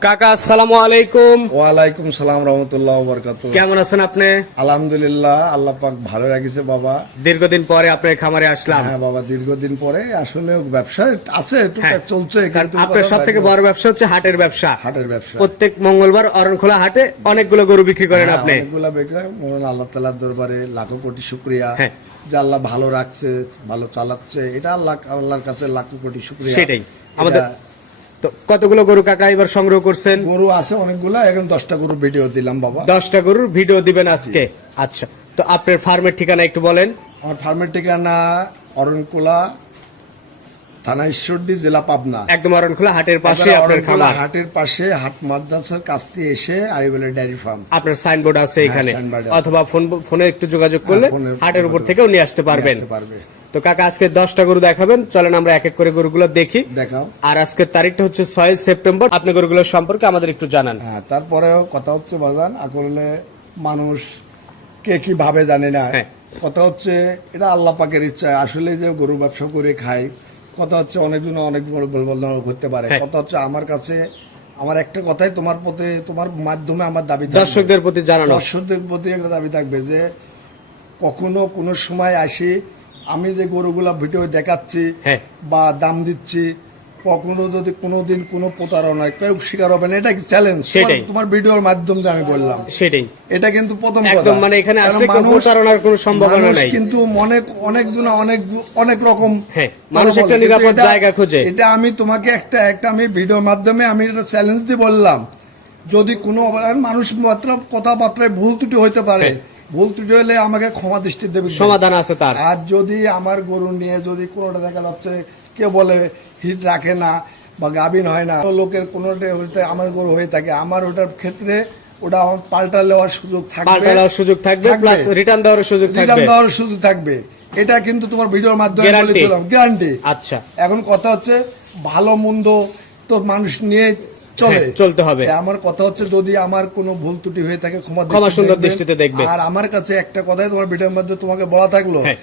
কাকা আসসালামু আলাইকুম। ওয়ালাইকুম সালাম রহমতুল্লাহ বরকাত কেমন আছেন আপনি? আলহামদুলিল্লাহ আল্লাহ পাক ভালো রাখিছে বাবা। দীর্ঘদিন পরে আপনার খামারে আসলাম। হ্যাঁ বাবা দীর্ঘদিন পরে আসলে ব্যবসা আছে হ্যাঁ, টুকটাক চলছে কিন্তু আপনার সব থেকে বড় ব্যবসা হচ্ছে হাটের ব্যবসা। হাটের ব্যবসা। প্রত্যেক মঙ্গলবার অরণখোলা হাটে অনেকগুলো গরু বিক্রি করেন হ্যাঁ, আপনি। অনেকগুলা বেকার আল্লাহ তালার দরবারে লাখো কোটি শুক্রিয়া। হ্যাঁ। যে আল্লাহ ভালো রাখছে ভালো চালাচ্ছে এটা আল্লাহ আল্লাহর কাছে লাখো কোটি শুক্রিয়া। সেটাই। আমাদের- তো কতগুলো গরু কাকা এবার সংগ্রহ করছেন? গরু আছে অনেকগুলা এখন দশটা গরু ভিডিও দিলাম বাবা। দশটা গরুর ভিডিও দিবেন আজকে? আচ্ছা তো আপনার ফার্মের ঠিকানা একটু বলেন। আমার ফার্মের ঠিকানা অরণকুলা থানা ঈশ্বরদী জেলা পাবনা। একদম অরণখোলা হাটের পাশে আপনার খামার। হাটের পাশে হাট মাদ্রাসার কাছ দিয়ে এসে আইবেলের ডেয়ারি ফার্ম। আপনার সাইনবোর্ড আছে এখানে। অথবা ফোন ফোনে একটু যোগাযোগ করলে হ্যাঁ, হাটের উপর থেকেও নিয়ে আসতে পারবেন। তো কাকা আজকে দশটা গরু দেখাবেন। চলেন আমরা এক এক করে গরুগুলো দেখি। দেখাও। আর আজকের তারিখটা হচ্ছে ছয় সেপ্টেম্বর। আপনি গরুগুলোর সম্পর্কে আমাদের একটু জানান। হ্যাঁ তারপরেও কথা হচ্ছে বাজান আসলে মানুষ কে কি ভাবে জানে না। হ্যাঁ। কথা হচ্ছে এটা আল্লাহ পাকের ইচ্ছা আসলে যে গরু ব্যবসা করে খাই কথা হচ্ছে অনেকজন অনেক করতে পারে। হ্যাঁ। কথা হচ্ছে আমার কাছে আমার একটা কথাই তোমার প্রতি তোমার মাধ্যমে আমার দাবি দর্শকদের প্রতি জানানো। দর্শকদের প্রতি একটা দাবি থাকবে যে কখনো কোনো সময় আসি আমি যে গরুগুলা ভিডিও দেখাচ্ছি হ্যাঁ। বা দাম দিচ্ছি কখনো যদি কোনোদিন কোনো প্রতারণায় কেউ শিকার হবে না এটা কি চ্যালেঞ্জ সেটাই। তোমার ভিডিওর মাধ্যমে আমি বললাম সেটাই এটা কিন্তু প্রথম একদম মানে এখানে আসলে মানুষ- প্রতারণার কোনো সম্ভাবনা নাই। কিন্তু অনেক অনেকজন অনেক অনেক রকম হ্যাঁ, মানুষ একটা নিরাপদ জায়গা খোঁজে। এটা আমি তোমাকে একটা একটা আমি ভিডিওর মাধ্যমে আমি এটা চ্যালেঞ্জ দিয়ে বললাম যদি কোনো মানুষ মাত্র কথাবার্তায় ভুল ত্রুটি হইতে পারে হ্যাঁ। ভুল ত্রুটি হলে আমাকে ক্ষমা দৃষ্টি দেবে সমাধান আছে তার। আর যদি আমার গরু নিয়ে যদি কোনোটা দেখা যাচ্ছে কেউ বলে হিট রাখে না বা গাভিন হয় না লোকের কোনোটা হইতে আমার গরু হয়ে থাকে আমার ওটার ক্ষেত্রে ওটা পাল্টা নেওয়ার সুযোগ থাকবে। পাল্টা নেওয়ার সুযোগ থাকবে। প্লাস রিটার্ন দেওয়ার সুযোগ রিটার্ন দেওয়ার সুযোগ থাকবে। এটা কিন্তু তোমার ভিডিওর মাধ্যমে বলেছিলাম গ্যারান্টি আচ্ছা। এখন কথা হচ্ছে ভালো মন্দ তো মানুষ নিয়ে চলে হ্যাঁ, চলতে হবে। আমার কথা হচ্ছে যদি আমার কোনো ভুল ত্রুটি হয়ে থাকে ক্ষমা ক্ষমা সুন্দর দৃষ্টিতে দেখবে। আর আমার কাছে একটা কথাই তোমার ভিডিওর মধ্যে তোমাকে বলা থাকল হ্যাঁ।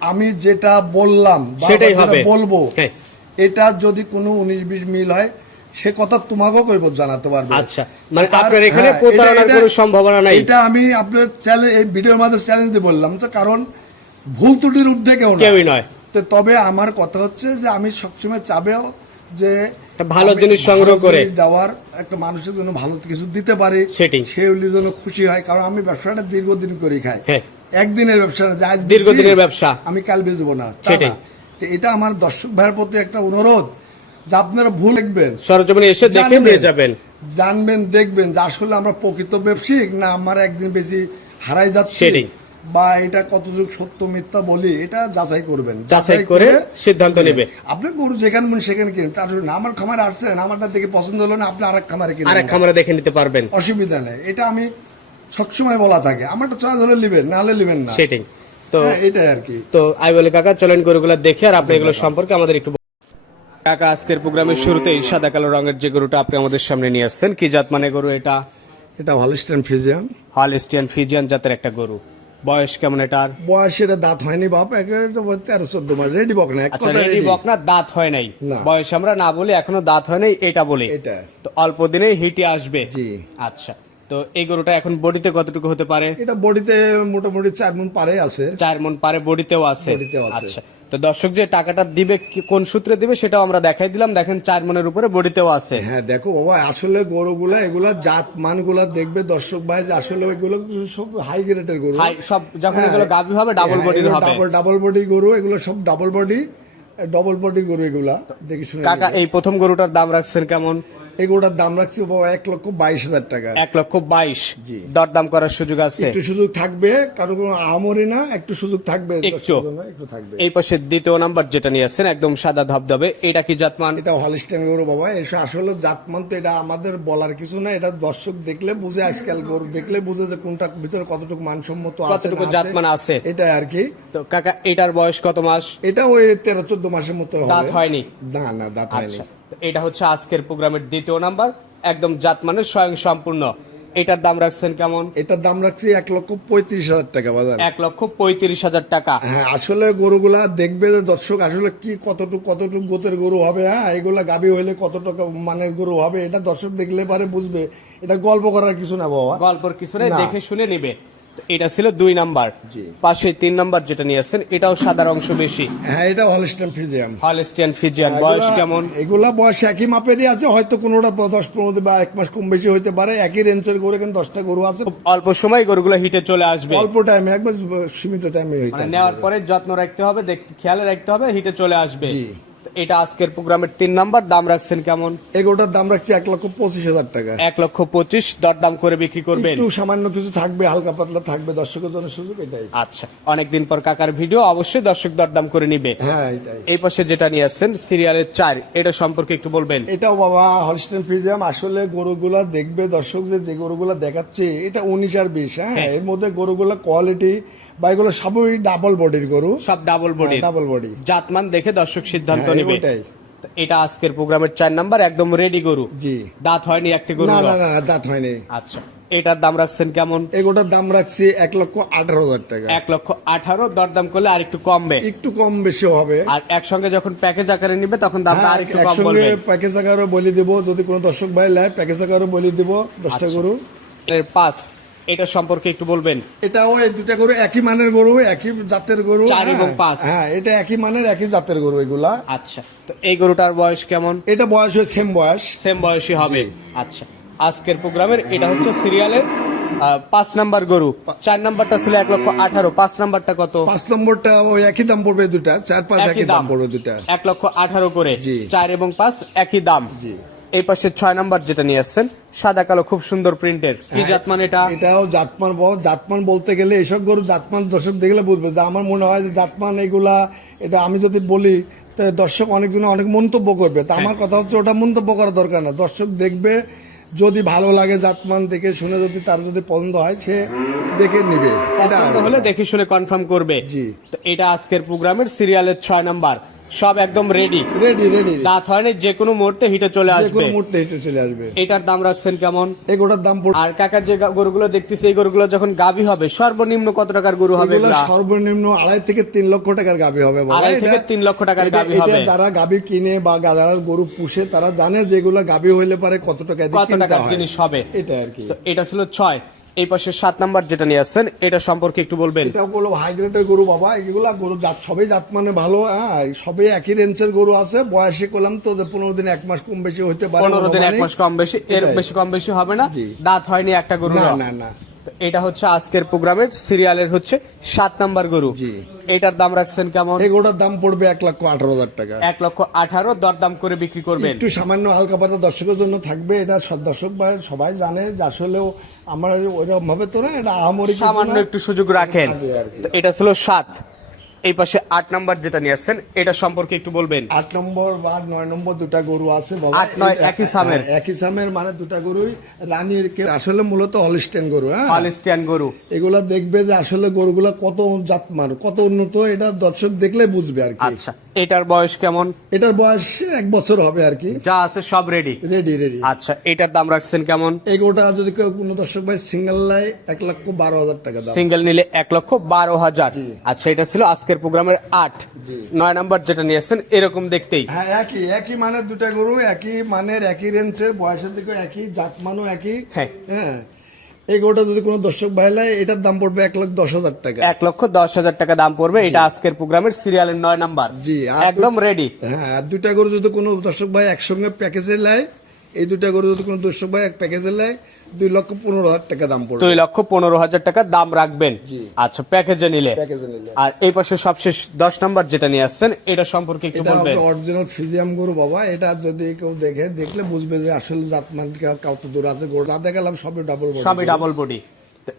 আমি যেটা বললাম সেটাই হবে। বলব হ্যাঁ। এটা যদি কোনো উনিশ বিশ মিল হয় সে কথা তোমাকেও কইব জানাতে পারবে আচ্ছা, মানে আপনার এখানে প্রতারণার কোনো সম্ভাবনা নাই। এটা আমি আপনার চ্যালেঞ্জ এই ভিডিওর মাধ্যমে চ্যালেঞ্জ দিয়ে বললাম তো কারণ ভুল ত্রুটির ঊর্ধ্বে কেউ না কেউই নয় তো তবে আমার কথা হচ্ছে যে আমি সবসময় চাবেও যে ভালো জিনিস সংগ্রহ করে। দেওয়ার একটা মানুষের জন্য ভালো কিছু দিতে পারি সেটাই। সেগুলির জন্য খুশি হয় কারণ আমি ব্যবসাটা দীর্ঘদিন করে খাই হ্যাঁ। একদিনের ব্যবসা দীর্ঘদিনের ব্যবসা। আমি কাল বেচবো না সেটাই। এটা আমার দর্শক ভাইয়ের প্রতি একটা অনুরোধ যে আপনারা ভুল দেখবেন সরজমিনে এসে দেখে জানবেন, নিয়ে যাবেন জানবেন দেখবেন যে আসলে আমরা প্রকৃত ব্যবসায়িক না আমার একদিন বেশি হারাই যাচ্ছে। বা এটা কতটুকু সত্য মিথ্যা বলি এটা যাচাই করবেন। যাচাই করে সিদ্ধান্ত নেবে। আপনি গরু যেখানে মন সেখানে কিনেন। তার জন্য আমার খামারে আসছেন আমারটা দেখে পছন্দ হলো না আপনি আরেক খামারে কিনেন আরেক খামারে দেখে নিতে পারবেন। অসুবিধা নেই। এটা আমি সবসময় বলা থাকে। আমারটা চয়েস হলে নেবেন না হলে নেবেন না। সেটাই। তো হ্যাঁ, এটাই আর কি। তো আই বলে কাকা চলেন গরুগুলো দেখে আর আপনি এগুলো সম্পর্কে আমাদের একটু। কাকা আজকের প্রোগ্রামের শুরুতেই সাদা কালো রঙের যে গরুটা আপনি আমাদের সামনে নিয়ে আসছেন। কি জাত মানে গরু এটা? এটা হলিস্টান ফিজিয়াম হলস্টিয়ান ফিজিয়ান জাতের একটা গরু। বয়স কেমন এটার? বয়স এটা দাঁত হয়নি বাপ একেবারে তেরো চোদ্দ মাস রেডি বক না আচ্ছা রেডি বক না দাঁত হয় নাই। বয়স আমরা না বলি এখনও দাঁত হয় নাই এটা বলি। এটা। তো অল্প দিনেই হিটে আসবে। জি। আচ্ছা তো এই গরুটা এখন বডিতে কতটুকু হতে পারে? এটা বডিতে মোটামুটি চার মন পারে আছে। চার মন পারে বডিতেও আছে। বডিতেও আছে। আচ্ছা তো দর্শক যে টাকাটা দিবে কোন সূত্রে দিবে সেটাও আমরা দেখাই দিলাম। দেখেন চার মনের উপরে বডিতেও আছে। হ্যাঁ দেখো বাবা আসলে গরুগুলা এগুলা জাত মানগুলা দেখবে দর্শক ভাই যে আসলে ওইগুলো সব হাই গ্রেডের গরু। সব যখন এগুলো গাভী হবে ডাবল বডি হবে। ডাবল ডাবল বডি গরু এগুলো সব ডাবল বডি ডবল বডি গরু এগুলা দেখি শুনে কাকা এই প্রথম গরুটার দাম রাখছেন কেমন? এই গরুটার দাম রাখছি বাবা এক লক্ষ বাইশ হাজার টাকা। এক লক্ষ বাইশ। দরদাম করার সুযোগ আছে? একটু সুযোগ থাকবে কারও কোনো আমরি না একটু সুযোগ থাকবে একটু। একটু থাকবে। এই পাশে দ্বিতীয় নাম্বার যেটা নিয়ে আসছেন একদম সাদা ধবধবে এটা কি জাতমান? এটা হলিস্টাইন গরু বাবা এসে আসলে জাতমান তো এটা আমাদের বলার কিছু না এটা দর্শক দেখলে বুঝে আজকাল গরু দেখলে বুঝে যে কোনটা ভিতরে কতটুকু মানসম্মত আছে কতটুকু জাতমান আছে? এটা আর কি। তো কাকা এটার বয়স কত মাস? এটা ওই তেরো চোদ্দ মাসের মতো দাঁত হয়নি? না না দাঁত হয়নি। আচ্ছা। এটা হচ্ছে আজকের প্রোগ্রামের দ্বিতীয় নাম্বার। একদম জাতমানের স্বয়ং সম্পূর্ণ এটার দাম রাখছেন কেমন? এটার দাম রাখছি এক লক্ষ পঁয়ত্রিশ হাজার টাকা বাজার এক লক্ষ পঁয়ত্রিশ হাজার টাকা। হ্যাঁ আসলে গরুগুলা দেখবে যে দর্শক আসলে কি কতটুকু কতটুকু গোতের গরু হবে হ্যাঁ? এগুলা গাবি হইলে কত টাকা মানের গরু হবে এটা দর্শক দেখলে পারে বুঝবে। এটা গল্প করার কিছু না বাবা। গল্পর কিছু না। দেখে শুনে নিবে। এটা ছিল দুই নাম্বার। পাশে তিন নাম্বার যেটা নিয়ে আসছেন এটাও সাদার অংশ বেশি। হ্যাঁ এটা হলস্টেন ফিজিয়াম হলস্টিয়ান ফিজিয়ান বয়স কেমন? এগুলা বয়স একই মাপেরই আছে হয়তো কোনোটা দশ পনেরো বা এক মাস কম বেশি হতে পারে একই রেঞ্জের গরু কিন্তু দশটা গরু আছে। অল্প সময় গরুগুলো হিটে চলে আসবে। অল্প টাইমে একবার সীমিত টাইমে মানে নেওয়ার পরে যত্ন রাখতে হবে দেখ- খেয়াল রাখতে হবে হিটে চলে আসবে। এটা আজকের প্রোগ্রামের তিন নাম্বার দাম রাখছেন কেমন? এগোটার দাম রাখছি এক লক্ষ পঁচিশ হাজার টাকা। এক লক্ষ পঁচিশ দরদাম করে বিক্রি করবেন। একটু সামান্য কিছু থাকবে হালকা পাতলা থাকবে দর্শকের জন্য সুযোগ এটাই। আচ্ছা অনেকদিন পর কাকার ভিডিও অবশ্যই দর্শক দরদাম করে নিবে। হ্যাঁ এটাই। এই পাশে যেটা নিয়ে আসছেন সিরিয়ালের চার এটা সম্পর্কে একটু বলবেন। এটাও বাবা হলস্টেন ফিজিয়াম আসলে গরুগুলা দেখবে দর্শক যে যে গরুগুলা দেখাচ্ছে এটা উনিশ আর বিশ হ্যাঁ হ্যাঁ। এর মধ্যে গরুগুলা কোয়ালিটি বা এগুলো সবই ডাবল বডির গরু। সব ডাবল বডি ডাবল বডি জাতমান দেখে দর্শক সিদ্ধান্ত হ্যাঁ, নেবে। ওটাই। এটা আজকের প্রোগ্রামের চার নাম্বার একদম রেডি গরু। জি। দাঁত হয়নি একটি গরু না না না দাঁত হয়নি। আচ্ছা এটার দাম রাখছেন কেমন? এগুলোটার দাম রাখছি এক লক্ষ আঠারো হাজার টাকা। এক লক্ষ আঠারো দরদাম করলে আর একটু কমবে। একটু কম বেশি হবে। আর একসঙ্গে যখন প্যাকেজ আকারে নিবে তখন দামটা হ্যাঁ, আর একটু কম বলবে। প্যাকেজ আকারে বলি দিব যদি কোনো দর্শক ভাই লাই প্যাকেজ আকারও বলি দিব দশটা আচ্ছা। গরু। এর পাঁচ। এটা সম্পর্কে একটু বলবেন? এটাও এই দুটা গরু একই মানের গরু একই জাতের গরু। চার হ্যাঁ। এবং পাঁচ। হ্যাঁ এটা একই মানের একই জাতের গরু এগুলা। আচ্ছা তো এই গরুটার বয়স কেমন? এটা বয়স হয় সেম বয়স। সেম বয়সী হবে। আচ্ছা আজকের প্রোগ্রামের এটা হচ্ছে সিরিয়ালের পাঁচ নাম্বার গরু। চার নাম্বারটা ছিল এক লক্ষ আঠারো পাঁচ নাম্বারটা কত? পাঁচ নম্বরটা ওই একই দাম পড়বে দুটা চার পাঁচ একই দাম পড়বে দুটা এক লক্ষ আঠারো করে। জি। চার এবং পাঁচ একই দাম। জি। এই পাশে ছয় নাম্বার যেটা নিয়ে আসছেন সাদা কালো খুব সুন্দর প্রিন্টের। কি হ্যাঁ, জাতমান এটা? এটাও জাতমান বল জাতমান বলতে গেলে এসব গরু জাতমান দর্শক দেখলে বুঝবে যে আমার মনে হয় যে জাতমান এগুলা এটা আমি যদি বলি দর্শক অনেকজন অনেক মন্তব্য করবে। তা আমার কথা হচ্ছে ওটা মন্তব্য করা দরকার না। দর্শক দেখবে যদি ভালো লাগে জাতমান দেখে শুনে যদি তার যদি পছন্দ হয় সে দেখে নিবে। হলে দেখে শুনে কনফার্ম করবে। জি। তো এটা আজকের প্রোগ্রামের সিরিয়ালের ছয় নাম্বার। সব একদম রেডি রেডি রেডি দাঁত হয়নি যে কোনো মুহূর্তে হিটে চলে যে আসবে। কোনো মুহূর্তে হেঁটে চলে আসবে। এটার দাম রাখছেন কেমন? এগুলোর দাম পড়বে আর কাকার যে গরুগুলো দেখতেছি এই গরুগুলো যখন গাভী হবে সর্বনিম্ন কত টাকার গরু হবে এগুলো সর্বনিম্ন আড়াই থেকে তিন লক্ষ টাকার গাবি হবে আড়াই থেকে তিন লক্ষ টাকার গাভী হবে। যারা গাবি কিনে বা যারা গরু পুষে তারা জানে যেগুলো গাবি হইলে পারে কত টাকা কত টাকার জিনিস হবে। এটা আর কি। তো এটা ছিল ছয়। এই পাশে সাত নাম্বার যেটা নিয়ে আসছেন এটা সম্পর্কে একটু বলবেন। এটা হলো হাইগ্রেডের গরু বাবা এগুলা গরু জাত সবই জাত মানে ভালো হ্যাঁ সবই একই রেঞ্জের গরু আছে বয়সে করলাম তো পনেরো দিন এক মাস কম বেশি হইতে পারে পনেরো দিন এক মাস কম বেশি এর বেশি কম বেশি হবে না দাঁত হয়নি একটা গরু না না না। এটা হচ্ছে আজকের প্রোগ্রামের সিরিয়ালের হচ্ছে সাত নাম্বার গরু। এটার দাম রাখছেন কেমন? এই গরুটার দাম পড়বে এক লক্ষ আঠারো হাজার টাকা। এক লক্ষ আঠারো দরদাম করে বিক্রি করবে একটু সামান্য হালকা পাতা দর্শকের জন্য থাকবে এটা সব দর্শক ভাই সবাই জানে যে আসলেও আমার ওইরকম ভাবে তো না এটা আহামরি সামান্য একটু সুযোগ রাখেন। এটা ছিল সাত। এই পাশে আট নম্বর যেটা নিয়ে আসছেন এটা সম্পর্কে একটু বলবেন। আট নম্বর বা নয় নম্বর দুটা গরু আছে আট, নয়, একই সামের। হ্যাঁ, একই সামের মানে দুটা গরুই। রানীর আসলে মূলত হলিস্টেন গরু হ্যাঁ। গরু। এগুলা দেখবে যে আসলে গরুগুলা কত জাত মার কত উন্নত এটা দর্শক দেখলে বুঝবে আর কি। আচ্ছা। এটার বয়স কেমন? এটার বয়স এক বছর হবে আর কি। যা আছে সব রেডি রেডি রেডি আচ্ছা এটার দাম রাখছেন কেমন? এই গরুটা যদি কেউ কোনো দর্শক ভাই সিঙ্গেল লাই এক লক্ষ বারো হাজার টাকা দাম। সিঙ্গেল নিলে এক লক্ষ বারো হাজার। আচ্ছা এটা ছিল আজকের প্রোগ্রামের আট। নয় নাম্বার যেটা নিয়ে আসছেন এরকম দেখতেই। হ্যাঁ একই একই মানের দুটা গরু একই মানের একই রেঞ্জের বয়সের দিকে একই জাত জাতমানও একই। হ্যাঁ। এই গরুটা যদি কোনো দর্শক ভাই লাই এটার দাম পড়বে এক লক্ষ দশ হাজার টাকা। এক লক্ষ দশ হাজার টাকা দাম পড়বে। এটা আজকের প্রোগ্রামের সিরিয়ালের নয় নাম্বার। জি, একদম রেডি হ্যাঁ আর দুটা গরু যদি কোনো দর্শক ভাই একসঙ্গে প্যাকেজে নেয় এই দুটা গরু যদি কোনো দর্শক ভাই এক প্যাকেজে নেয় দুই লক্ষ পনেরো হাজার টাকা দাম পড়বে। দুই লক্ষ পনেরো হাজার টাকা দাম রাখবেন। আচ্ছা প্যাকেজে নিলে। আর এই পাশে সবশেষ দশ নাম্বার যেটা নিয়ে আসছেন এটা সম্পর্কে একটু বলবেন। অরিজিনাল ফিজিয়াম গরু বাবা এটা যদি কেউ দেখে দেখলে বুঝবে যে আসলে জাতমান কত দূর আছে গরু। দেখালাম সবই ডাবল সবই ডাবল বডি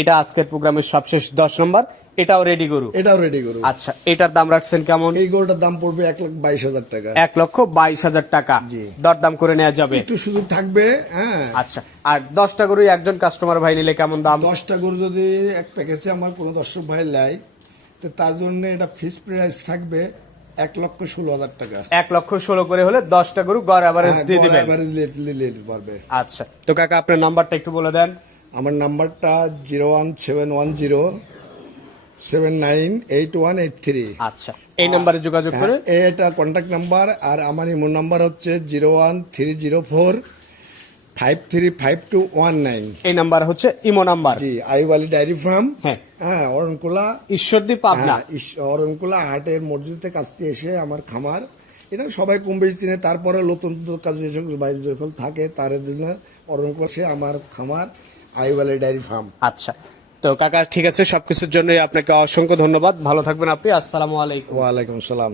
এটা আজকের প্রোগ্রামের সবশেষ দশ নম্বর। এটাও রেডি গরু? এটাও রেডি গরু। আচ্ছা এটার দাম রাখছেন কেমন? এই গরুটার দাম পড়বে এক লাখ বাইশ হাজার টাকা। এক লক্ষ বাইশ হাজার টাকা। জি। দরদাম করে নেওয়া যাবে। একটু সুযোগ থাকবে হ্যাঁ। আচ্ছা আর দশটা গরু একজন কাস্টমার ভাই নিলে কেমন দাম? দশটা গরু যদি এক প্যাকেজে আমার কোনো দর্শক ভাই লাই তো তার জন্য এটা ফিস প্রাইস থাকবে এক লক্ষ ষোলো হাজার টাকা। এক লক্ষ ষোলো করে হলে দশটা গরু গড় অ্যাভারেজ দিয়ে দিবেন। আচ্ছা তো কাকা আপনার নাম্বারটা একটু বলে দেন। আমার নাম্বারটা zero one seven one zero seven nine eight one eight three. আচ্ছা এই নাম্বারে যোগাযোগ করে? এটা কন্ট্যাক্ট নাম্বার আর আমার ইমো নাম্বার হচ্ছে zero one three zero four five three five two one nine. এই নাম্বার হচ্ছে ইমো নাম্বার। জি আইওয়ালি ডায়েরি ফার্ম। হ্যাঁ। হ্যাঁ অরণকুলা। ঈশ্বরদী পাবনা। হ্যাঁ, অরণকুলা হাটের মসজিদের কাছ থেকে এসে আমার খামার। এটা সবাই কম বেশি চিনে তারপরে নতুন কাজে যেসব বাইরে যখন থাকে তার জন্য অরণকুলা সে আমার খামার। আইওয়ালি ডায়েরি ফার্ম। আচ্ছা। তো কাকা ঠিক আছে সবকিছুর জন্য আপনাকে অসংখ্য ধন্যবাদ। ভালো থাকবেন আপনি। আসসালামু আলাইকুম। ওয়ালাইকুম সালাম